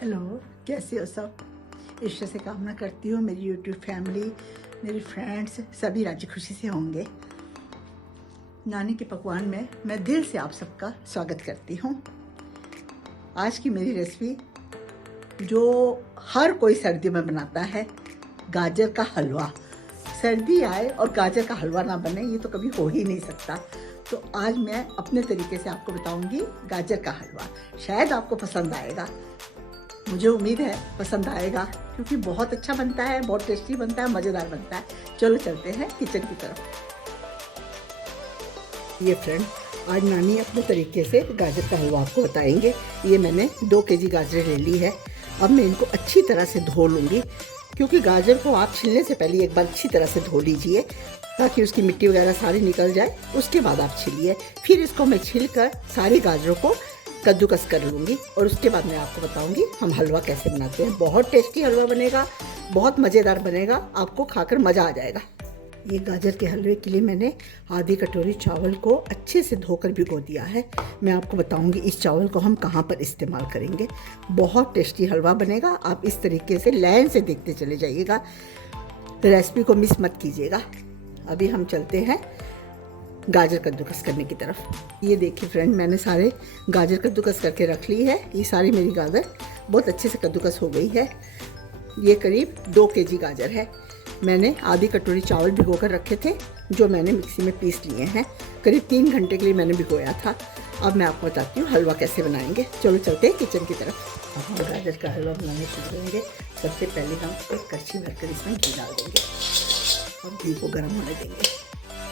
Hello, कैसे हो सब। ईश्वर से कामना करती हूँ मेरी यूट्यूब फैमिली, मेरे फ्रेंड्स सभी राजी खुशी से होंगे। नानी के पकवान में मैं दिल से आप सबका स्वागत करती हूँ। आज की मेरी रेसिपी जो हर कोई सर्दी में बनाता है, गाजर का हलवा। सर्दी आए और गाजर का हलवा ना बने ये तो कभी हो ही नहीं सकता। तो आज मैं अपने तरीके से आपको बताऊंगी गाजर का हलवा। शायद आपको पसंद आएगा, मुझे उम्मीद है पसंद आएगा, क्योंकि बहुत अच्छा बनता है, बहुत टेस्टी बनता है, मज़ेदार बनता है। चलो चलते हैं किचन की तरफ। ये फ्रेंड, आज नानी अपने तरीके से गाजर का हलवा आपको बताएंगे। ये मैंने 2 केजी गाजर ले ली है। अब मैं इनको अच्छी तरह से धो लूँगी, क्योंकि गाजर को आप छीलने से पहले एक बार अच्छी तरह से धो लीजिए, ताकि उसकी मिट्टी वगैरह सारी निकल जाए। उसके बाद आप छीलिए। फिर इसको मैं छील कर सारी गाजरों को कद्दूकस कर लूँगी और उसके बाद मैं आपको बताऊँगी हम हलवा कैसे बनाते हैं। बहुत टेस्टी हलवा बनेगा, बहुत मज़ेदार बनेगा, आपको खाकर मज़ा आ जाएगा। ये गाजर के हलवे के लिए मैंने आधी कटोरी चावल को अच्छे से धोकर भिगो दिया है। मैं आपको बताऊंगी इस चावल को हम कहाँ पर इस्तेमाल करेंगे। बहुत टेस्टी हलवा बनेगा। आप इस तरीके से लाइन से देखते चले जाइएगा, रेसिपी को मिस मत कीजिएगा। अभी हम चलते हैं गाजर कद्दूकस करने की तरफ। ये देखिए फ्रेंड, मैंने सारे गाजर कद्दूकस करके रख ली है। ये सारी मेरी गाजर बहुत अच्छे से कद्दूकस हो गई है। ये करीब 2 केजी गाजर है। मैंने आधी कटोरी चावल भिगो कर रखे थे, जो मैंने मिक्सी में पीस लिए हैं। करीब 3 घंटे के लिए मैंने भिगोया था। अब मैं आपको बताती हूँ हलवा कैसे बनाएंगे। चलो चलते हैं किचन की तरफ। अब हम गाजर का हलवा बनाने शुरू करेंगे। सबसे पहले हम एक कड़छी भरकर इसमें घी डाल देंगे और घी को गर्म होने देंगे।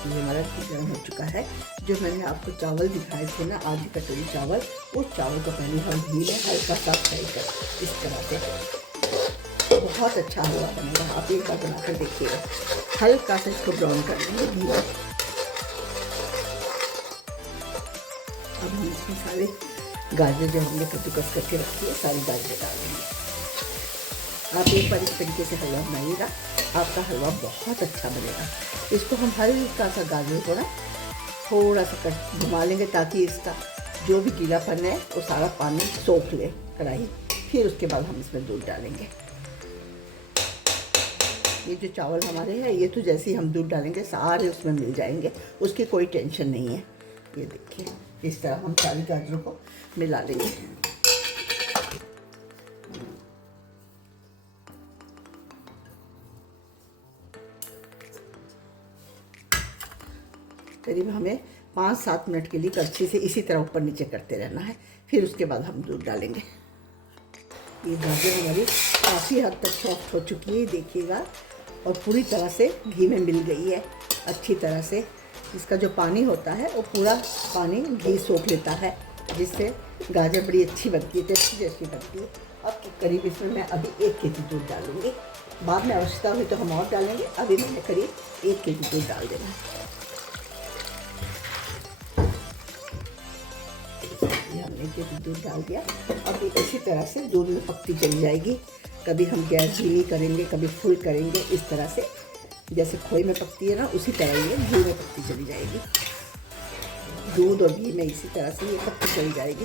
ये हमारा घी गर्म हो चुका है। जो मैंने आपको चावल दिखाए थे ना, आधी कटोरी चावल, उस चावल को पहले हम घी में हल्का सा फ्राई कर इस तरह से। बहुत अच्छा हलवा बनेगा, आप एक बार बनाकर देखिएगा। हल्का सा इसको ब्राउन कर देंगे घी में। अब हम इसमें सारे गाजर जो हमने कद्दूकस करके रखी है, सारी गाजर डाल देंगे। आप एक बार इस तरीके से हलवा बनाइएगा, आपका हलवा बहुत अच्छा बनेगा। इसको हम हल्का सा गाजर को ना थोड़ा सा घुमा लेंगे, ताकि इसका जो भी गीलापन है वो सारा पानी सोख ले कढ़ाई। फिर उसके बाद हम इसमें दूध डालेंगे। ये जो चावल हमारे हैं, ये तो जैसे ही हम दूध डालेंगे सारे उसमें मिल जाएंगे, उसकी कोई टेंशन नहीं है। ये देखिए, इस तरह हम सारी गाजरों को मिला लेंगे। करीब हमें 5-7 मिनट के लिए कड़छी से इसी तरह ऊपर नीचे करते रहना है। फिर उसके बाद हम दूध डालेंगे। ये गाजर हमारी काफ़ी हद तक सॉफ्ट हो चुकी है, देखिएगा, और पूरी तरह से घी में मिल गई है अच्छी तरह से। इसका जो पानी होता है वो पूरा पानी घी सोख लेता है, जिससे गाजर बड़ी अच्छी बनती है, टेस्टी टेस्टी बनती है। अब करीब इसमें मैं अभी 1 केजी दूध डालूँगी। बाद में आवश्यकता हुई तो हम और डालेंगे। अभी मैंने करीब 1 केजी दूध डाल देना है। हमने के दूध डाल दिया। अब इसी तरह से दूध में पकती चली जाएगी। कभी हम गैस धीमी करेंगे, कभी फुल करेंगे, इस तरह से जैसे खोए में पकती है ना, उसी तरह ये घी में पकती चली जाएगी। दूध और घी में इसी तरह से ये पकती चली जाएगी।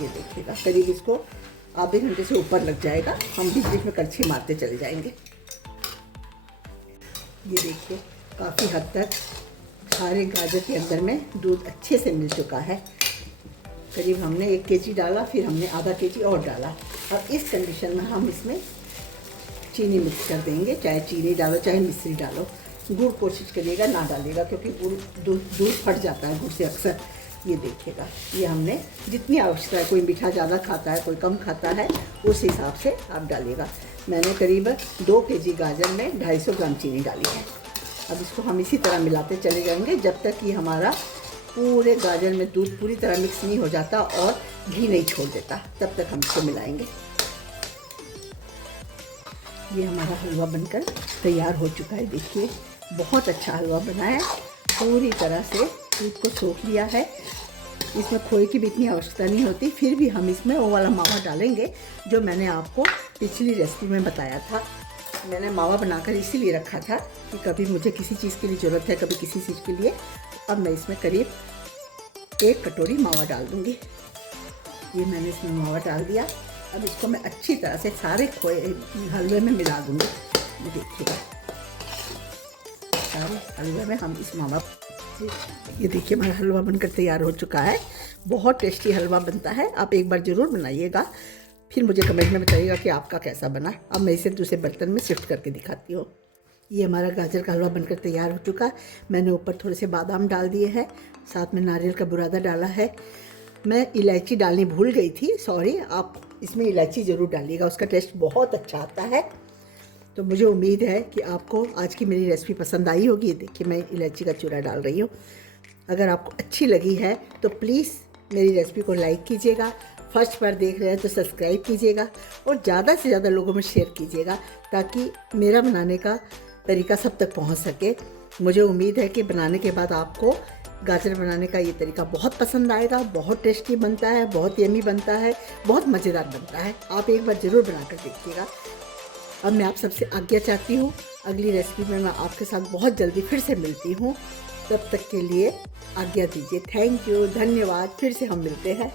ये देखिएगा, करीब इसको आधे घंटे से ऊपर लग जाएगा। हम बीच बीच में कड़छी मारते चले जाएंगे। ये देखिए, काफ़ी हद तक सारे गाजर के अंदर में दूध अच्छे से मिल चुका है। करीब हमने 1 केजी डाला, फिर हमने आधा केजी और डाला। अब इस कंडीशन में हम इसमें चीनी मिक्स कर देंगे। चाहे चीनी डालो, चाहे मिश्री डालो। गुड़ कोशिश करिएगा ना डालेगा, क्योंकि दूध फट जाता है गुड़ से अक्सर। ये देखिएगा, ये हमने जितनी आवश्यकता है, कोई मीठा ज़्यादा खाता है, कोई कम खाता है, उस हिसाब से आप डालिएगा। मैंने करीब 2 केजी गाजर में 250 ग्राम चीनी डाली है। अब इसको हम इसी तरह मिलाते चले जाएंगे जब तक कि हमारा पूरे गाजर में दूध पूरी तरह मिक्स नहीं हो जाता और घी नहीं छोड़ देता, तब तक हम इसको मिलाएंगे। ये हमारा हलवा बनकर तैयार हो चुका है। देखिए, बहुत अच्छा हलवा बना है, पूरी तरह से दूध को सोख लिया है। इसमें खोए की भी इतनी आवश्यकता नहीं होती। फिर भी हम इसमें वो वाला मावा डालेंगे जो मैंने आपको पिछली रेसिपी में बताया था। मैंने मावा बनाकर इसीलिए रखा था कि कभी मुझे किसी चीज़ के लिए ज़रूरत है, कभी किसी चीज़ के लिए। अब मैं इसमें करीब 1 कटोरी मावा डाल दूँगी। ये मैंने इसमें मावा डाल दिया। अब इसको मैं अच्छी तरह से सारे खोए हलवे में मिला दूँगी। ये देखिएगा, सारे हलवे में हम इस मावा, ये देखिए हमारा हलवा बनकर तैयार हो चुका है। बहुत टेस्टी हलवा बनता है, आप एक बार ज़रूर बनाइएगा, फिर मुझे कमेंट में बताइएगा कि आपका कैसा बना। अब मैं इसे दूसरे बर्तन में शिफ्ट करके दिखाती हूँ। ये हमारा गाजर का हलवा बनकर तैयार हो चुका है। मैंने ऊपर थोड़े से बादाम डाल दिए हैं, साथ में नारियल का बुरादा डाला है। मैं इलायची डालनी भूल गई थी, सॉरी, आप इसमें इलायची ज़रूर डालिएगा, उसका टेस्ट बहुत अच्छा आता है। तो मुझे उम्मीद है कि आपको आज की मेरी रेसिपी पसंद आई होगी। ये देखिए मैं इलायची का चूरा डाल रही हूँ। अगर आपको अच्छी लगी है तो प्लीज़ मेरी रेसिपी को लाइक कीजिएगा, फर्स्ट बार देख रहे हैं तो सब्सक्राइब कीजिएगा और ज़्यादा से ज़्यादा लोगों में शेयर कीजिएगा, ताकि मेरा बनाने का तरीका सब तक पहुंच सके। मुझे उम्मीद है कि बनाने के बाद आपको गाजर बनाने का ये तरीका बहुत पसंद आएगा। बहुत टेस्टी बनता है, बहुत यमी बनता है, बहुत मज़ेदार बनता है। आप एक बार ज़रूर बनाकर देखिएगा। अब मैं आप सबसे आज्ञा चाहती हूँ, अगली रेसिपी में मैं आपके साथ बहुत जल्दी फिर से मिलती हूँ। तब तक के लिए आज्ञा दीजिए। थैंक यू, धन्यवाद। फिर से हम मिलते हैं।